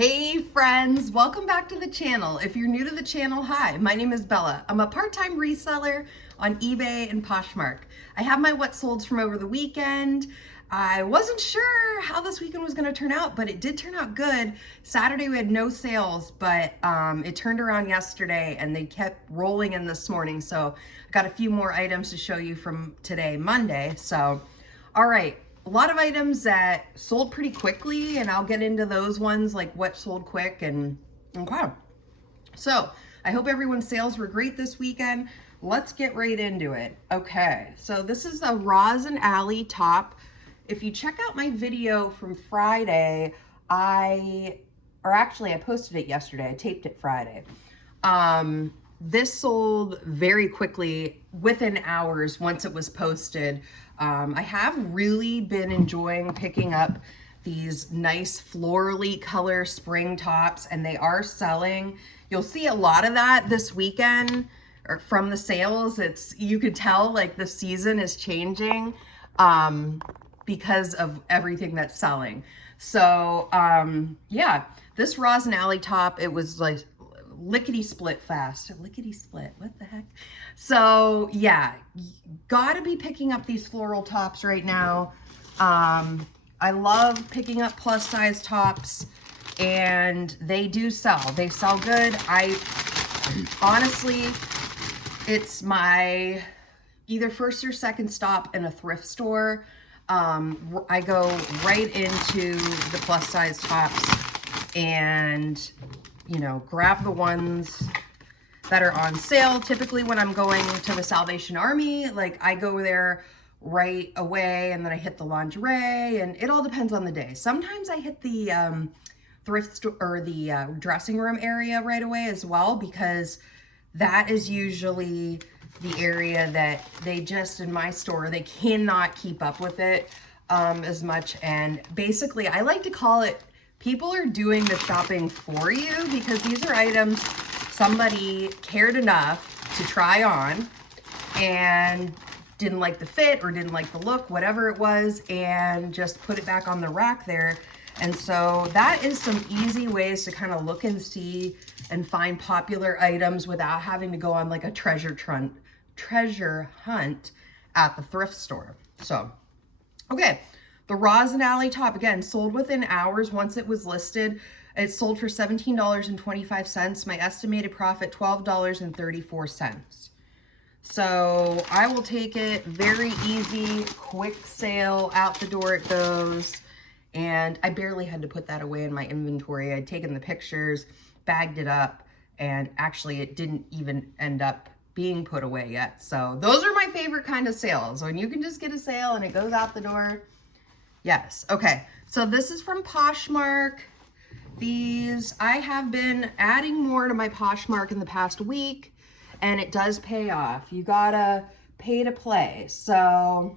Hey friends, welcome back to the channel. If you're new to the channel, hi, my name is Bella. I'm a part-time reseller on eBay and Poshmark. I have my what solds from over the weekend. I wasn't sure how this weekend was gonna turn out, but it did turn out good. Saturday we had no sales, but it turned around yesterday and they kept rolling in this morning. So I got a few more items to show you from today, Monday. So, all right. A lot of items that sold pretty quickly, and I'll get into those ones like what sold quick and okay. So I hope everyone's sales were great this weekend. Let's get right into it. Okay, so this is a Rosin Alley top. If you check out my video from Friday, I posted it yesterday. I taped it Friday. This sold very quickly within hours once it was posted. I have really been enjoying picking up these nice florally color spring tops, and they are selling. You'll see a lot of that this weekend or from the sales. You could tell like the season is changing because of everything that's selling. So yeah, this Rosin Alley top, it was like lickety split fast. Lickety split, what the heck? So yeah, gotta be picking up these floral tops right now. I love picking up plus size tops, and they do sell. They sell good. Honestly, it's my either first or second stop in a thrift store. I go right into the plus size tops and grab the ones that are on sale. Typically when I'm going to the Salvation Army, like I go there right away and then I hit the lingerie, and it all depends on the day. Sometimes I hit the thrift store or the dressing room area right away as well, because that is usually the area that they just, in my store, they cannot keep up with it as much. And basically I like to call it, people are doing the shopping for you, because these are items somebody cared enough to try on and didn't like the fit or didn't like the look, whatever it was, and just put it back on the rack there. And so that is some easy ways to kind of look and see and find popular items without having to go on like a treasure hunt at the thrift store. So, okay. The Rosin Alley top, again, sold within hours once it was listed. It sold for $17.25. My estimated profit, $12.34. So I will take it. Very easy, quick sale, out the door it goes. And I barely had to put that away in my inventory. I'd taken the pictures, bagged it up, and actually it didn't even end up being put away yet. So those are my favorite kind of sales, when you can just get a sale and it goes out the door. Yes. Okay. So this is from Poshmark. These, I have been adding more to my Poshmark in the past week, and it does pay off. You gotta pay to play. So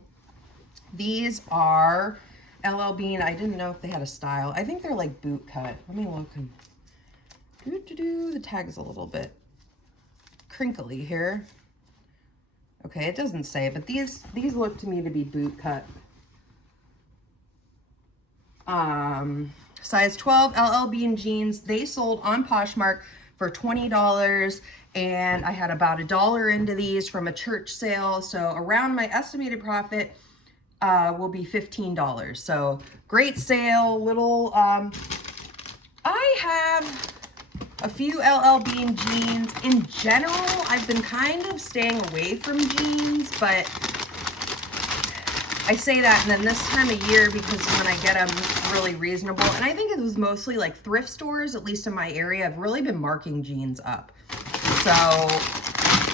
these are LL Bean. I didn't know if they had a style. I think they're like boot cut. Let me look. The tag is a little bit crinkly here. Okay, it doesn't say, but these look to me to be boot cut. Size 12 LL Bean jeans. They sold on Poshmark for $20, and I had about $1 into these from a church sale. So around my estimated profit will be $15. So great sale. Little, I have a few LL Bean jeans. In general, I've been kind of staying away from jeans, but I say that, and then this time of year, because when I get them really reasonable, and I think it was mostly like thrift stores, at least in my area, have really been marking jeans up. So,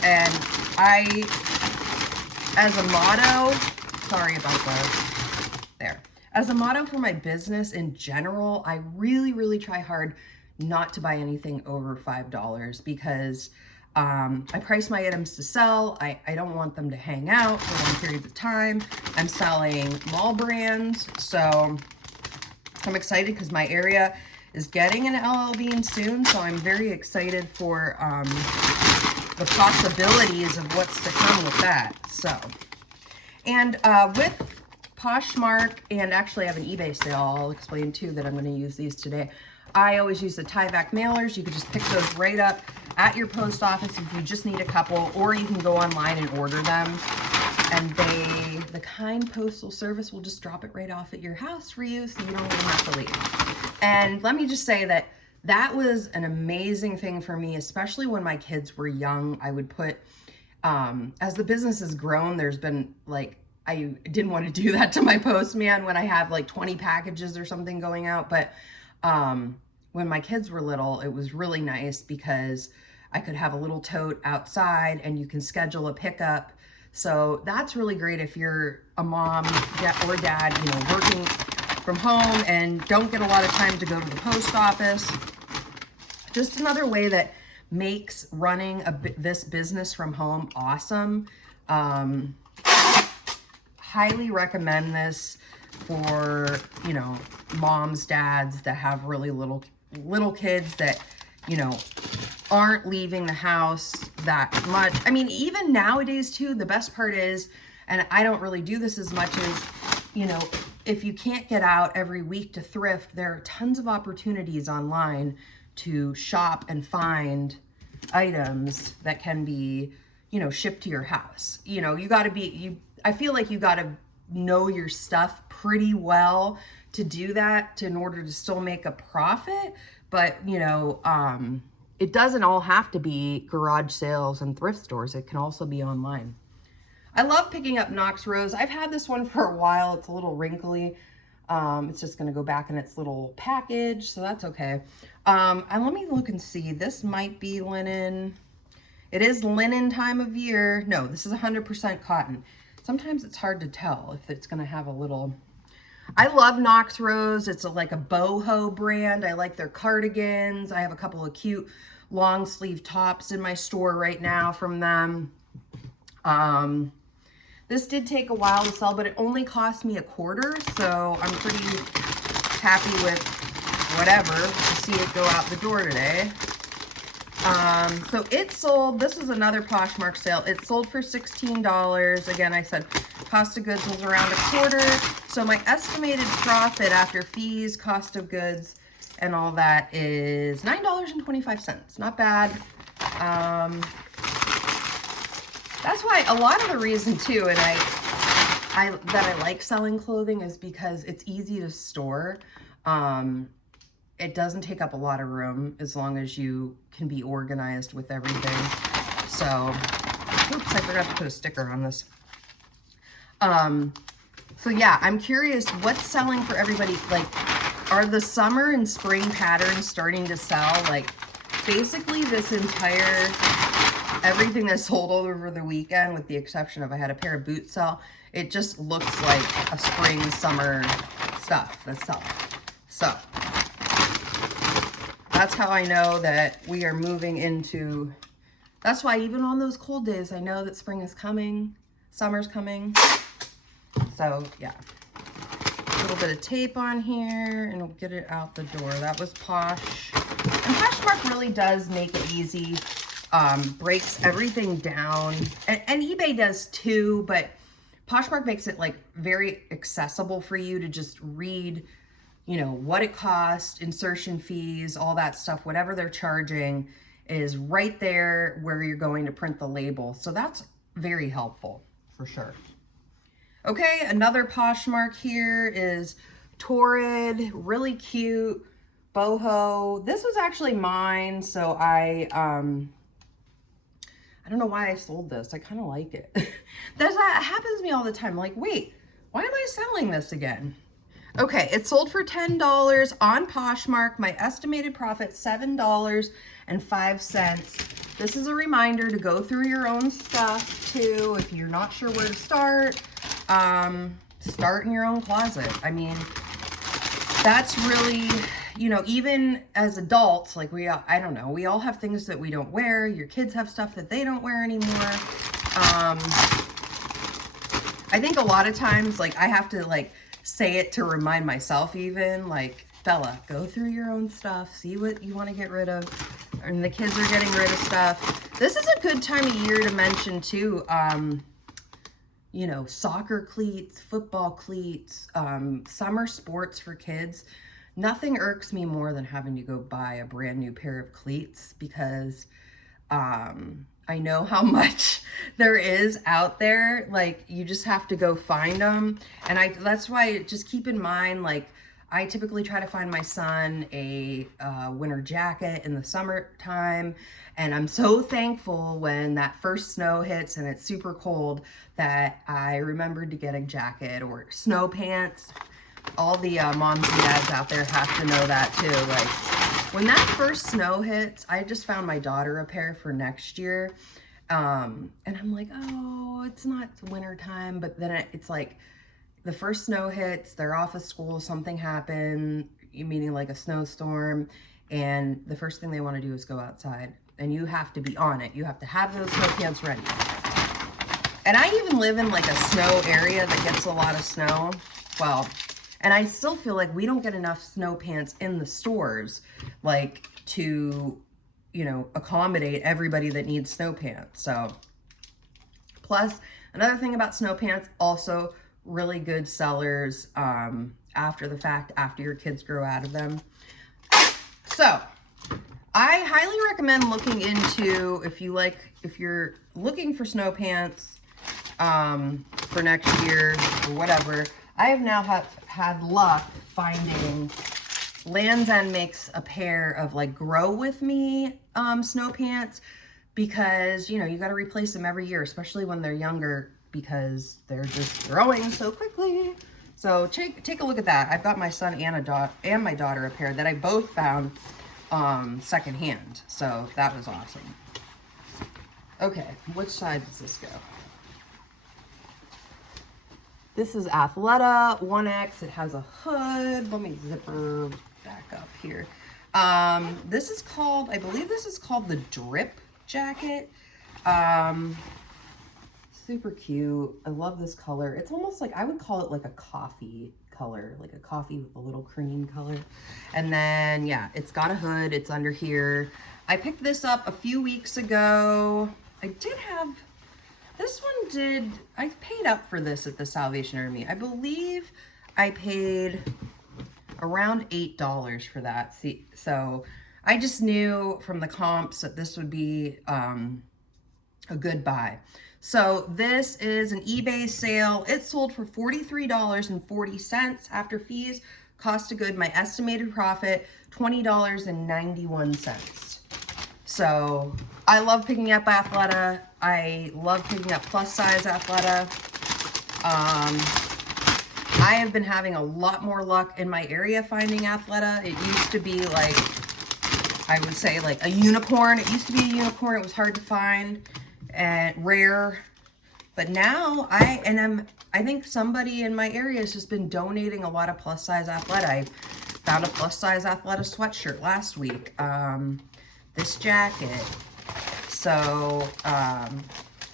and I, as a motto, sorry about that, there. As a motto for my business in general, I really, really try hard not to buy anything over $5, because I price my items to sell. I don't want them to hang out for long periods of time. I'm selling mall brands, so I'm excited because my area is getting an LL Bean soon, so I'm very excited for the possibilities of what's to come with that. So, and with Poshmark, and actually I have an eBay sale, I'll explain too that I'm going to use these today. I always use the Tyvek mailers. You could just pick those right up at your post office if you just need a couple, or you can go online and order them. And the kind postal service will just drop it right off at your house for you, so you don't even have to leave. And let me just say that was an amazing thing for me, especially when my kids were young. I would put, as the business has grown, there's been like, I didn't want to do that to my postman when I have like 20 packages or something going out. But when my kids were little, it was really nice because I could have a little tote outside and you can schedule a pickup. So that's really great if you're a mom or dad, you know, working from home and don't get a lot of time to go to the post office. Just another way that makes running this business from home awesome. Highly recommend this for, you know, moms, dads that have really little kids that, you know, aren't leaving the house that much. I mean, even nowadays too, the best part is, and I don't really do this as much as, you know, if you can't get out every week to thrift, there are tons of opportunities online to shop and find items that can be, you know, shipped to your house. You know, I feel like you got to know your stuff pretty well to do that in order to still make a profit. But, you know, it doesn't all have to be garage sales and thrift stores. It can also be online. I love picking up Knox Rose. I've had this one for a while. It's a little wrinkly. It's just going to go back in its little package, so that's okay. And let me look and see. This might be linen. It is linen time of year. No, this is 100% cotton. Sometimes it's hard to tell if it's going to have a little... I love Knox Rose. It's like a boho brand. I like their cardigans. I have a couple of cute long sleeve tops in my store right now from them. This did take a while to sell, but it only cost me $0.25, so I'm pretty happy with whatever to see it go out the door today. So it sold, this is another Poshmark sale. It sold for $16. Again, I said cost of goods was around $0.25. So my estimated profit after fees, cost of goods, and all that is $9.25. Not bad. That's why a lot of the reason too, and I like selling clothing is because it's easy to store. It doesn't take up a lot of room as long as you can be organized with everything. So, oops, I forgot to put a sticker on this. So yeah, I'm curious what's selling for everybody. Like, are the summer and spring patterns starting to sell? Like, basically this entire, everything that sold over the weekend, with the exception of I had a pair of boots sell, it just looks like a spring, summer stuff that sells. So, that's how I know that we are moving into, that's why even on those cold days, I know that spring is coming, summer's coming. So yeah, a little bit of tape on here and we'll get it out the door. That was Posh. And Poshmark really does make it easy, breaks everything down. And eBay does too, but Poshmark makes it like very accessible for you to just read, you know, what it costs, insertion fees, all that stuff, whatever they're charging is right there where you're going to print the label. So that's very helpful for sure. Okay, another Poshmark here is Torrid, really cute, boho. This was actually mine, so I don't know why I sold this. I kind of like it. That happens to me all the time. I'm like, wait, why am I selling this again? Okay, it sold for $10 on Poshmark. My estimated profit, $7.05. This is a reminder to go through your own stuff too. If you're not sure where to start, start in your own closet. I mean, that's really, you know, even as adults, like I don't know, we all have things that we don't wear. Your kids have stuff that they don't wear anymore. I think a lot of times, like, I have to, like, say it to remind myself even, like, Bella, go through your own stuff, see what you want to get rid of. And the kids are getting rid of stuff. This is a good time of year to mention, too, you know, soccer cleats, football cleats, summer sports for kids. Nothing irks me more than having to go buy a brand new pair of cleats, because I know how much there is out there. Like, you just have to go find them. And that's why, just keep in mind, like, I typically try to find my son a winter jacket in the summertime. And I'm so thankful when that first snow hits and it's super cold that I remembered to get a jacket or snow pants. All the moms and dads out there have to know that too. Like, when that first snow hits, I just found my daughter a pair for next year. And I'm like, oh, it's not winter time. But then it's like, the first snow hits, they're off of school, something happened, meaning like a snowstorm, and the first thing they want to do is go outside. And you have to be on it. You have to have those snow pants ready. And I even live in like a snow area that gets a lot of snow. Well, and I still feel like we don't get enough snow pants in the stores, like, to, you know, accommodate everybody that needs snow pants. So, plus, another thing about snow pants, also really good sellers after the fact, after your kids grow out of them. So, I highly recommend looking into, if you're looking for snow pants for next year or whatever. I have now had luck finding, Land's End makes a pair of like Grow With Me snow pants, because, you know, you got to replace them every year, especially when they're younger, because they're just growing so quickly. So take a look at that. I've got my son and my daughter a pair that I both found secondhand. So that was awesome. Okay, which side does this go? This is Athleta 1X. It has a hood. Let me zipper back up here. This is called, I believe this is called the Drip Jacket. Super cute. I love this color. It's almost like, I would call it like a coffee color, like a coffee with a little cream color. And then, yeah, it's got a hood. It's under here. I picked this up a few weeks ago. I did have, this one did, I paid up for this at the Salvation Army. I believe I paid around $8 for that. See, so I just knew from the comps that this would be a good buy. So this is an eBay sale. It sold for $43.40 after fees, cost of good. My estimated profit, $20.91. So I love picking up Athleta. I love picking up plus size Athleta. I have been having a lot more luck in my area finding Athleta. It used to be like, I would say like a unicorn. It used to be a unicorn. It was hard to find and rare. But now I think somebody in my area has just been donating a lot of plus size Athleta. I found a plus size Athleta sweatshirt last week. This jacket. So a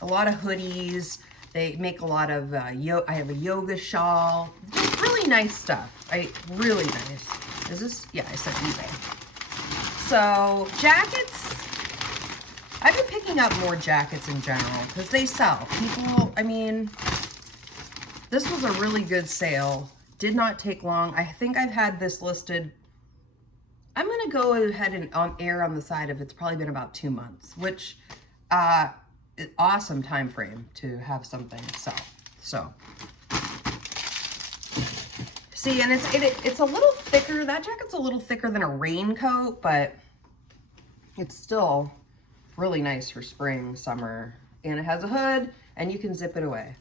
lot of hoodies. They make a lot of, I have a yoga shawl. Just really nice stuff. Really nice. Is this? Yeah, I said eBay. So jackets, I've been picking up more jackets in general because they sell. People, I mean, this was a really good sale. Did not take long. I think I've had this listed. I'm going to go ahead and err on the side of it's probably been about 2 months, which awesome time frame to have something sell. So see, and it's a little thicker. That jacket's a little thicker than a raincoat, but it's still really nice for spring, summer. And it has a hood and you can zip it away.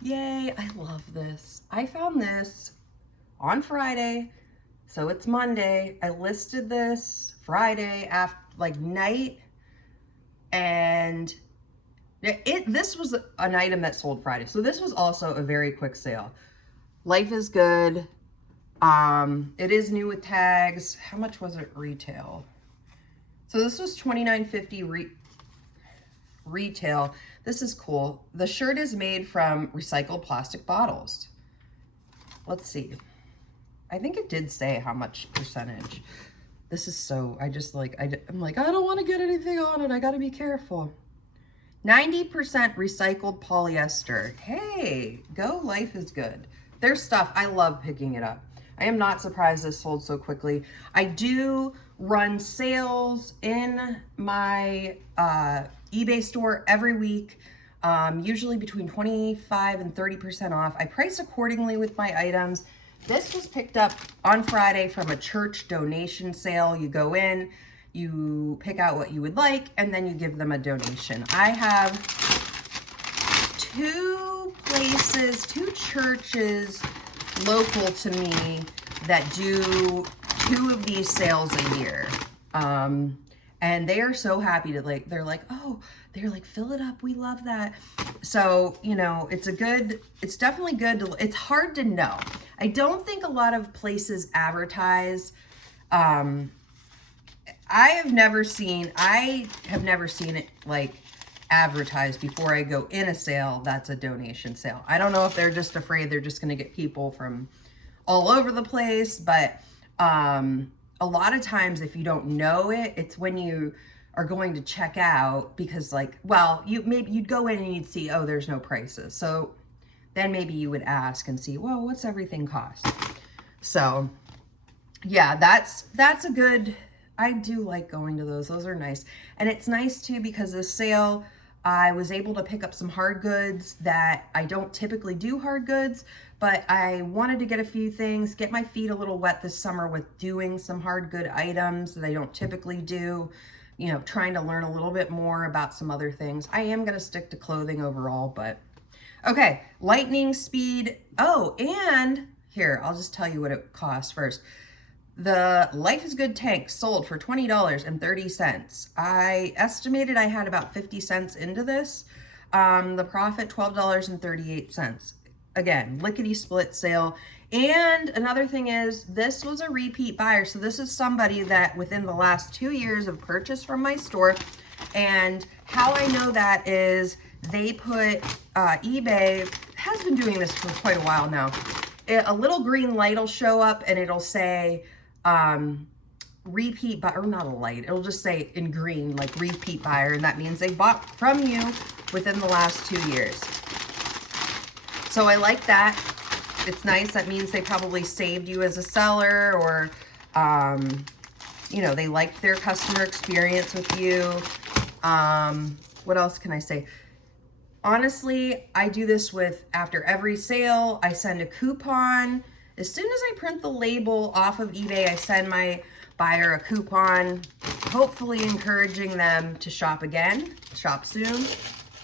Yay, I love this. I found this on Friday, so it's Monday. I listed this Friday after like night, and this was an item that sold Friday. So this was also a very quick sale. Life is good. It is new with tags. How much was it retail? So this was $29.50 retail. This is cool. The shirt is made from recycled plastic bottles. Let's see. I think it did say how much percentage. This is so, I'm like, I don't want to get anything on it. I got to be careful. 90% recycled polyester. Hey, go, Life is good. Their stuff, I love picking it up. I am not surprised this sold so quickly. I do run sales in my eBay store every week, usually between 25 and 30% off. I price accordingly with my items. This was picked up on Friday from a church donation sale. You go in, you pick out what you would like, and then you give them a donation. I have two churches local to me that do 2 of these sales a year. And they are so happy to they're like, fill it up. We love that. So, you know, it's definitely good it's hard to know. I don't think a lot of places advertise. I have never seen it like advertised before I go in a sale that's a donation sale. I don't know if they're just afraid they're just going to get people from all over the place, but a lot of times if you don't know it, it's when you are going to check out, because like, well, you'd go in and you'd see, oh, there's no prices. So then maybe you would ask and see, well, what's everything cost? So yeah, that's a good, I do like going to those. Those are nice. And it's nice too, because this sale, I was able to pick up some hard goods that I don't typically do hard goods, but I wanted to get a few things, get my feet a little wet this summer with doing some hard good items that I don't typically do, you know, trying to learn a little bit more about some other things. I am going to stick to clothing overall, but okay. Lightning speed. Oh, and here, I'll just tell you what it costs first. The Life is Good tank sold for $20.30. I estimated I had about 50 cents into this. The profit, $12.38. Again, lickety split sale. And another thing is, this was a repeat buyer. So this is somebody that within the last 2 years have purchased from my store. And how I know that is they put eBay has been doing this for quite a while now. A little green light will show up and it'll say repeat buyer, or not a light, it'll just say in green like repeat buyer, and that means they bought from you within the last 2 years. So I like that. It's nice. That means they probably saved you as a seller, or you know, they liked their customer experience with you. What else can I say? Honestly, I do this with, after every sale, I send a coupon. As soon as I print the label off of eBay, I send my buyer a coupon, hopefully encouraging them to shop again, shop soon,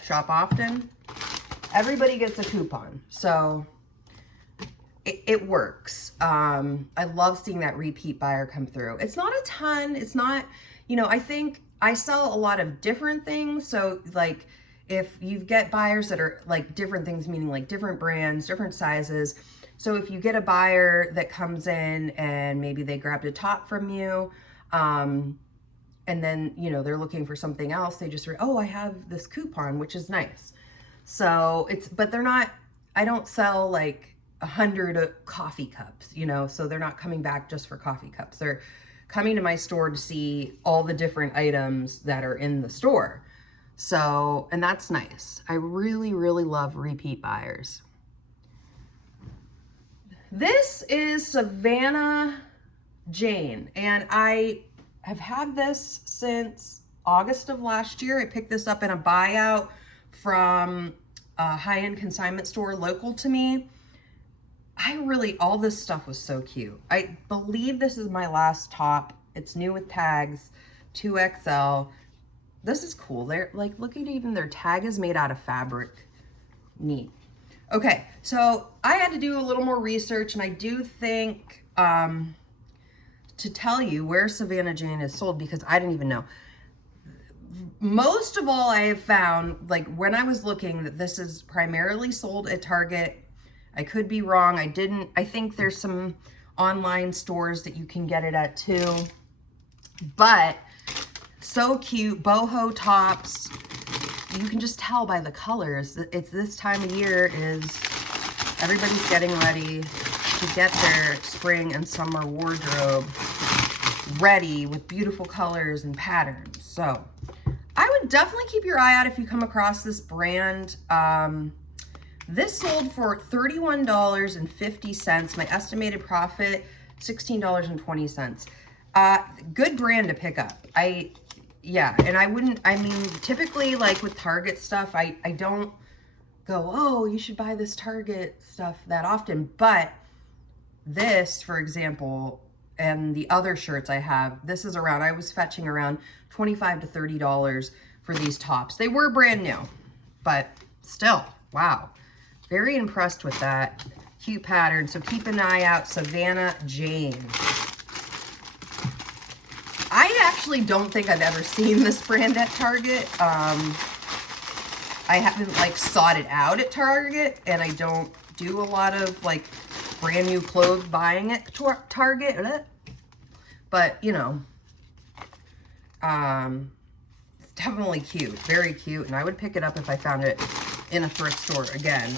shop often. Everybody gets a coupon, so it works. I love seeing that repeat buyer come through. It's not a ton. It's not, you know, I think I sell a lot of different things. So like, if you get buyers that are like different things, meaning like different brands, different sizes. So if you get a buyer that comes in and maybe they grabbed a top from you, and then, you know, they're looking for something else, they just, oh, I have this coupon, which is nice. So but they're not, I don't sell like 100 coffee cups, you know, so they're not coming back just for coffee cups. They're coming to my store to see all the different items that are in the store. So, and that's nice. I really, really love repeat buyers. This is Savannah Jane, and I have had this since August of last year. I picked this up in a buyout from a high-end consignment store local to me. All this stuff was so cute. I believe this is my last top. It's new with tags, 2XL. This is cool. They're like, look at even their tag is made out of fabric. Neat. Okay, so I had to do a little more research, and I do think to tell you where Savannah Jane is sold, because I didn't even know. Most of all, I have found, like when I was looking, that this is primarily sold at Target. I could be wrong. I think there's some online stores that you can get it at too. But so cute, boho tops. You can just tell by the colors. It's this time of year is everybody's getting ready to get their spring and summer wardrobe ready with beautiful colors and patterns. So I would definitely keep your eye out if you come across this brand. This sold for $31.50. My estimated profit, $16.20. Good brand to pick up. Yeah, and I mean, typically like with Target stuff, I don't go, oh, you should buy this Target stuff that often. But this, for example, and the other shirts I have, this is around, I was fetching around $25 to $30 for these tops. They were brand new, but still, wow. Very impressed with that. Cute pattern. So keep an eye out, Savannah Jane. I actually don't think I've ever seen this brand at Target. I haven't like sought it out at Target, and I don't do a lot of like brand new clothes buying at Target. But, you know, it's definitely cute, very cute, and I would pick it up if I found it in a thrift store again.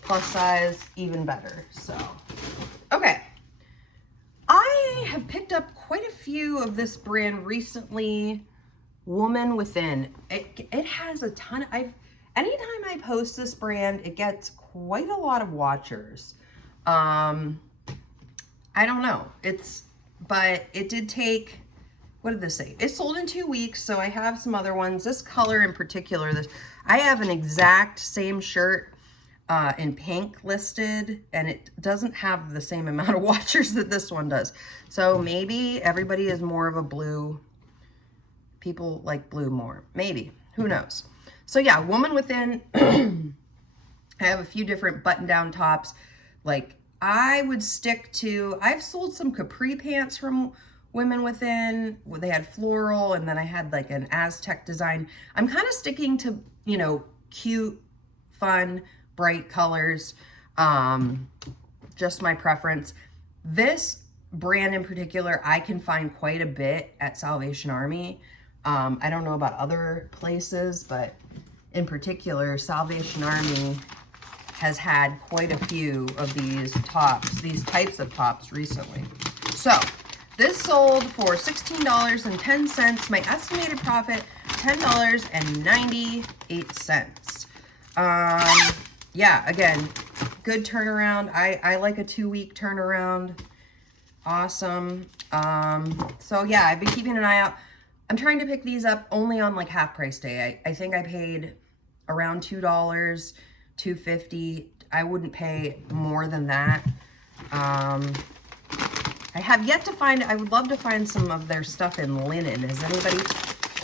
Plus size, even better. So, okay. I have picked up quite a few of this brand recently, Woman Within. It has a ton. Anytime I post this brand, it gets quite a lot of watchers. I don't know. But it did take, what did this say? It sold in 2 weeks, so I have some other ones. This color in particular, I have an exact same shirt in pink listed, and it doesn't have the same amount of watchers that this one does. So maybe everybody is more of a blue, people like blue more. Maybe, who knows? So yeah, Woman Within, I have a few different button-down tops. Like, I would stick to, I've sold some capri pants from Women Within, where they had floral, and then I had like an Aztec design. I'm kind of sticking to, you know, cute, fun, bright colors, just my preference. This brand in particular, I can find quite a bit at Salvation Army. I don't know about other places, but in particular, Salvation Army has had quite a few of these tops, these types of tops recently. So this sold for $16.10. My estimated profit, $10.98. Yeah, again, good turnaround. I like a 2-week turnaround. Awesome. So yeah, I've been keeping an eye out. I'm trying to pick these up only on like half price day. I think I paid around $2, $2.50. I wouldn't pay more than that. I have yet to find, I would love to find some of their stuff in linen. Has anybody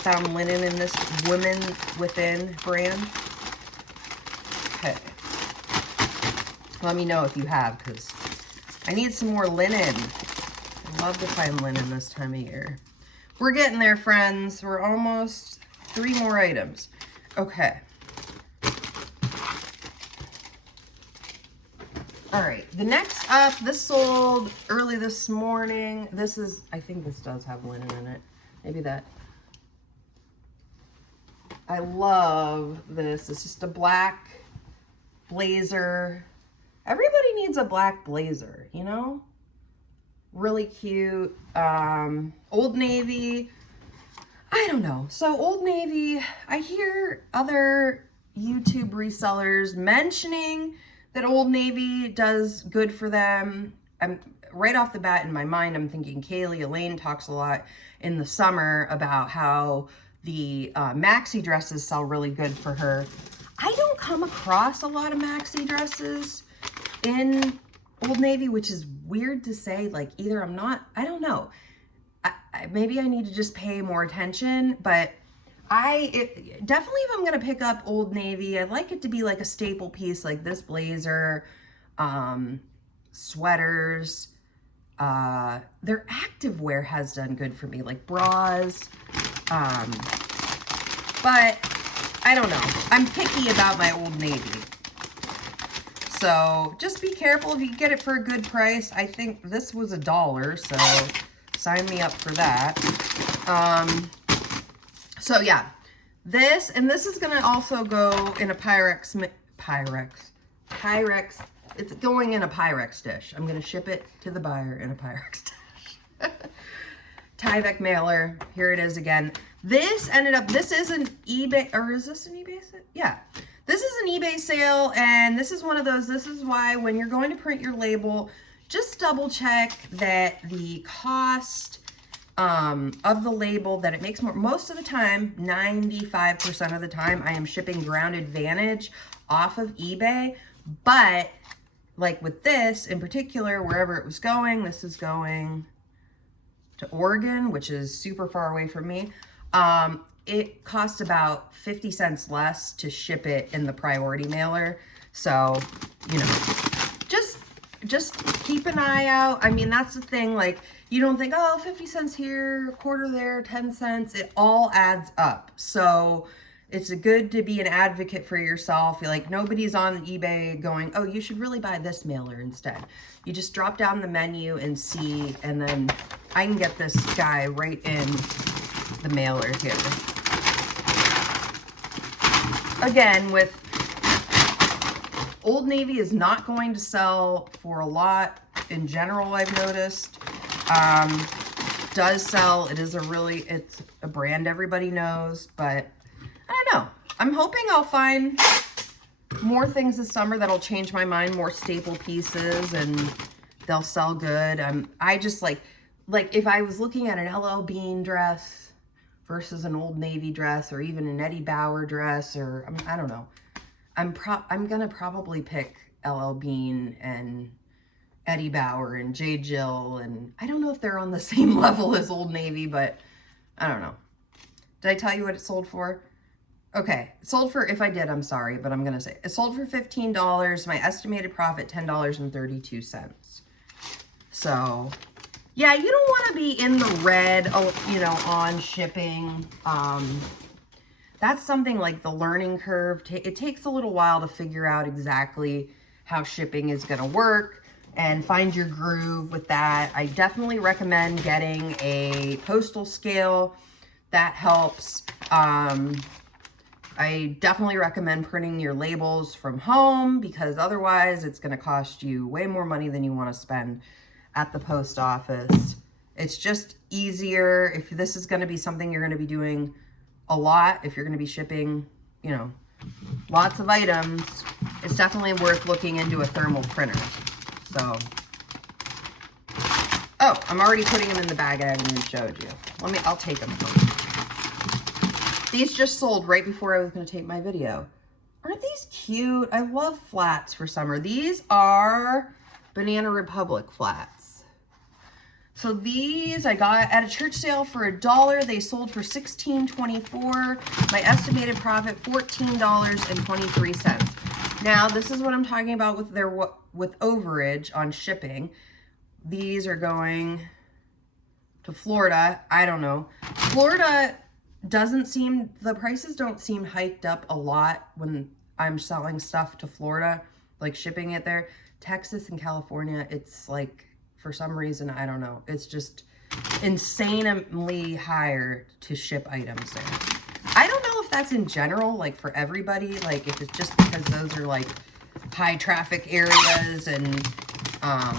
found linen in this Women Within brand? Okay. Let me know if you have, because I need some more linen. I'd love to find linen this time of year. We're getting there, friends. We're almost 3 more items. Okay. All right, the next up, this sold early this morning. This is, I think this does have linen in it. Maybe that. I love this. It's just a black blazer. Everybody needs a black blazer, you know? Really cute. Old Navy. I don't know. So Old Navy, I hear other YouTube resellers mentioning that Old Navy does good for them. I'm right off the bat in my mind, I'm thinking Kaylee Elaine talks a lot in the summer about how the maxi dresses sell really good for her. I don't come across a lot of maxi dresses in Old Navy, which is weird to say. Like, either I'm not, I don't know. Maybe I need to just pay more attention, but definitely if I'm going to pick up Old Navy, I'd like it to be like a staple piece, like this blazer, sweaters. Their activewear has done good for me, like bras. But I don't know. I'm picky about my Old Navy. So just be careful if you get it for a good price. I think this was $1, so sign me up for that. So yeah, this is gonna also go in a Pyrex, it's going in a Pyrex dish. I'm gonna ship it to the buyer in a Pyrex dish. Tyvek mailer, here it is again. This is an eBay, or is this an eBay? Yeah, This is an eBay sale, and this is one of those, this is why when you're going to print your label, just double check that the cost of the label, that it makes more. Most of the time, 95% of the time, I am shipping Ground Advantage off of eBay. But like with this in particular, wherever it was going, this is going to Oregon, which is super far away from me. It costs about 50 cents less to ship it in the priority mailer. So, you know, just keep an eye out. I mean, that's the thing. Like, you don't think, oh, 50 cents here, a quarter there, 10 cents. It all adds up. So it's good to be an advocate for yourself. You're like, nobody's on eBay going, oh, you should really buy this mailer instead. You just drop down the menu and see, and then I can get this guy right in the mailer here. Again, with Old Navy is not going to sell for a lot in general, I've noticed. Does sell. It's a brand everybody knows, but I don't know. I'm hoping I'll find more things this summer that'll change my mind, more staple pieces, and they'll sell good. I just like if I was looking at an LL Bean dress versus an Old Navy dress, or even an Eddie Bauer dress, or I don't know. I'm gonna probably pick LL Bean and Eddie Bauer and J. Jill, and I don't know if they're on the same level as Old Navy, but I don't know. Did I tell you what it sold for? Okay, it sold for, if I did, I'm sorry, but I'm gonna say it sold for $15. My estimated profit, $10.32. So yeah, you don't want to be in the red, you know, on shipping. That's something like the learning curve. It takes a little while to figure out exactly how shipping is going to work and find your groove with that. I definitely recommend getting a postal scale. That helps. I definitely recommend printing your labels from home, because otherwise it's going to cost you way more money than you want to spend at the post office. It's just easier if this is going to be something you're going to be doing a lot. If you're going to be shipping, you know, lots of items, it's definitely worth looking into a thermal printer. So, oh, I'm already putting them in the bag. I haven't even showed you. I'll take them home. These just sold right before I was going to take my video. Aren't these cute? I love flats for summer. These are Banana Republic flats. So these I got at a church sale for $1. They sold for $16.24. My estimated profit, $14.23. Now this is what I'm talking about with overage on shipping. These are going to Florida. I don't know. Florida the prices don't seem hiked up a lot when I'm selling stuff to Florida, like shipping it there. Texas and California, it's like, for some reason, I don't know. It's just insanely higher to ship items there. I don't know if that's in general, like for everybody, like if it's just because those are like high traffic areas, and I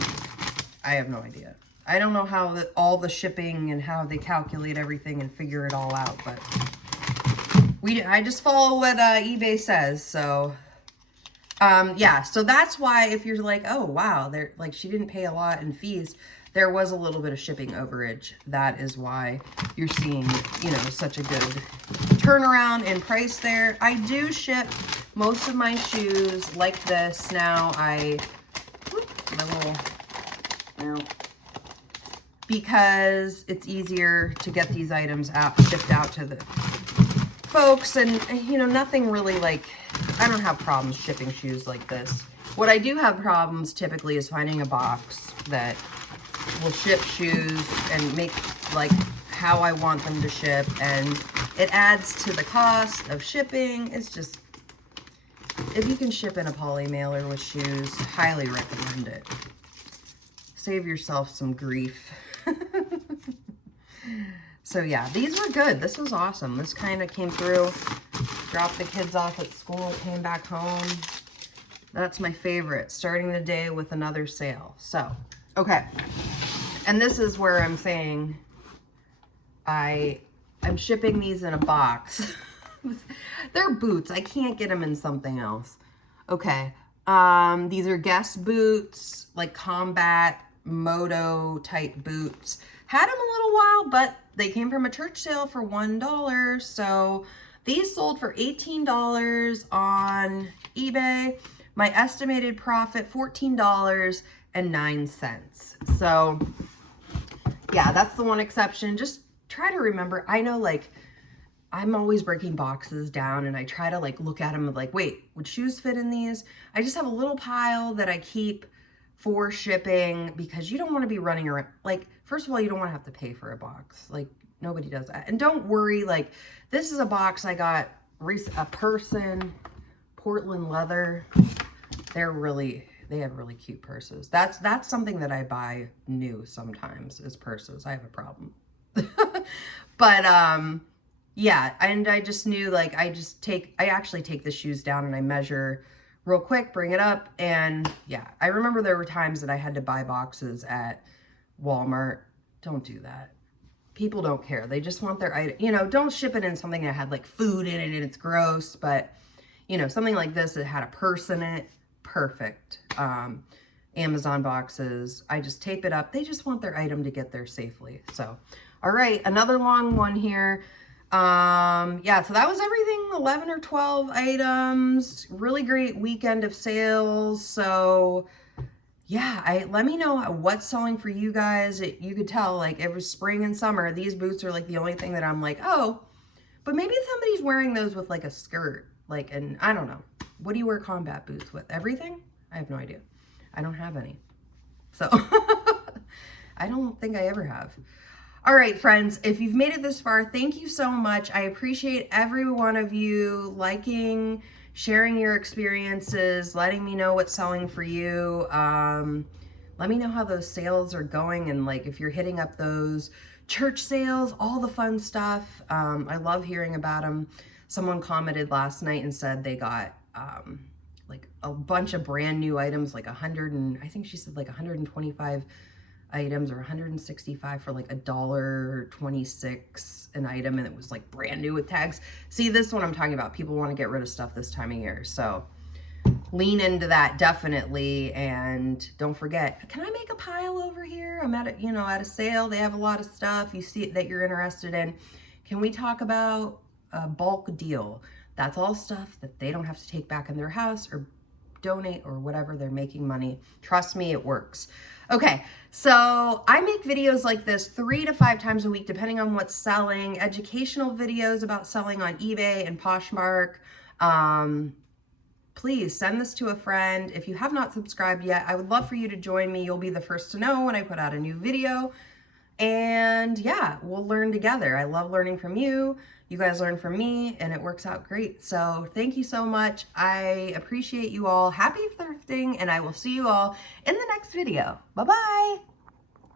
have no idea. I don't know how all the shipping and how they calculate everything and figure it all out, but I just follow what eBay says, so... yeah, so that's why if you're like, oh, wow, she didn't pay a lot in fees, there was a little bit of shipping overage. That is why you're seeing, you know, such a good turnaround in price there. I do ship most of my shoes like this now. Because it's easier to get these items shipped out to the folks, and, you know, nothing really like... I don't have problems shipping shoes like this. What I do have problems typically is finding a box that will ship shoes and make like how I want them to ship, and it adds to the cost of shipping. It's just, if you can ship in a poly mailer with shoes, highly recommend it. Save yourself some grief. So yeah, these were good. This was awesome. This kind of came through. Dropped the kids off at school, came back home. That's my favorite, starting the day with another sale. So, okay. And this is where I'm saying I'm shipping these in a box. They're boots. I can't get them in something else. Okay. These are Guess boots, like combat moto type boots. Had them a little while, but they came from a church sale for $1. So these sold for $18 on eBay. My estimated profit, $14.09. So yeah, that's the one exception. Just try to remember. I know, like, I'm always breaking boxes down and I try to like look at them and like, wait, would shoes fit in these? I just have a little pile that I keep for shipping because you don't want to be running around. Like, first of all, you don't want to have to pay for a box. Like, nobody does that. And don't worry, like, this is a box I got, a person, Portland leather. They have really cute purses. That's something that I buy new sometimes, is purses. I have a problem. But, yeah, and I just knew, like, I actually take the shoes down and I measure real quick, bring it up, and yeah, I remember there were times that I had to buy boxes at Walmart. Don't do that. People don't care. They just want their item. You know, don't ship it in something that had like food in it and it's gross, but you know, something like this that had a purse in it, perfect. Amazon boxes, I just tape it up. They just want their item to get there safely. So, all right, another long one here. Yeah, so that was everything, 11 or 12 items, really great weekend of sales. So yeah, let me know what's selling for you guys. You could tell, like, it was spring and summer. These boots are like the only thing that I'm like, oh, but maybe somebody's wearing those with like a skirt, like, and I don't know. What do you wear combat boots with? Everything? I have no idea. I don't have any. So I don't think I ever have. All right, friends, if you've made it this far, thank you so much. I appreciate every one of you liking, sharing your experiences, letting me know what's selling for you. Let me know how those sales are going, and like if you're hitting up those church sales, all the fun stuff. I love hearing about them. Someone commented last night and said they got like a bunch of brand new items, like 100 and I think she said like 125 items or 165 for like $1.26 an item, and it was like brand new with tags. See, this is what I'm talking about. People want to get rid of stuff this time of year, so lean into that definitely. And don't forget, can I make a pile over here? I'm at a, you know, at a sale. They have a lot of stuff you see that you're interested in. Can we talk about a bulk deal? That's all stuff that they don't have to take back in their house or donate or whatever. They're making money. Trust me, it works. Okay, so I make videos like this 3 to 5 times a week, depending on what's selling. Educational videos about selling on eBay and Poshmark. Please send this to a friend. If you have not subscribed yet, I would love for you to join me. You'll be the first to know when I put out a new video. And yeah, we'll learn together. I love learning from you. You guys learn from me, and it works out great. So thank you so much. I appreciate you all. Happy thrifting, and I will see you all in the next video. Bye-bye.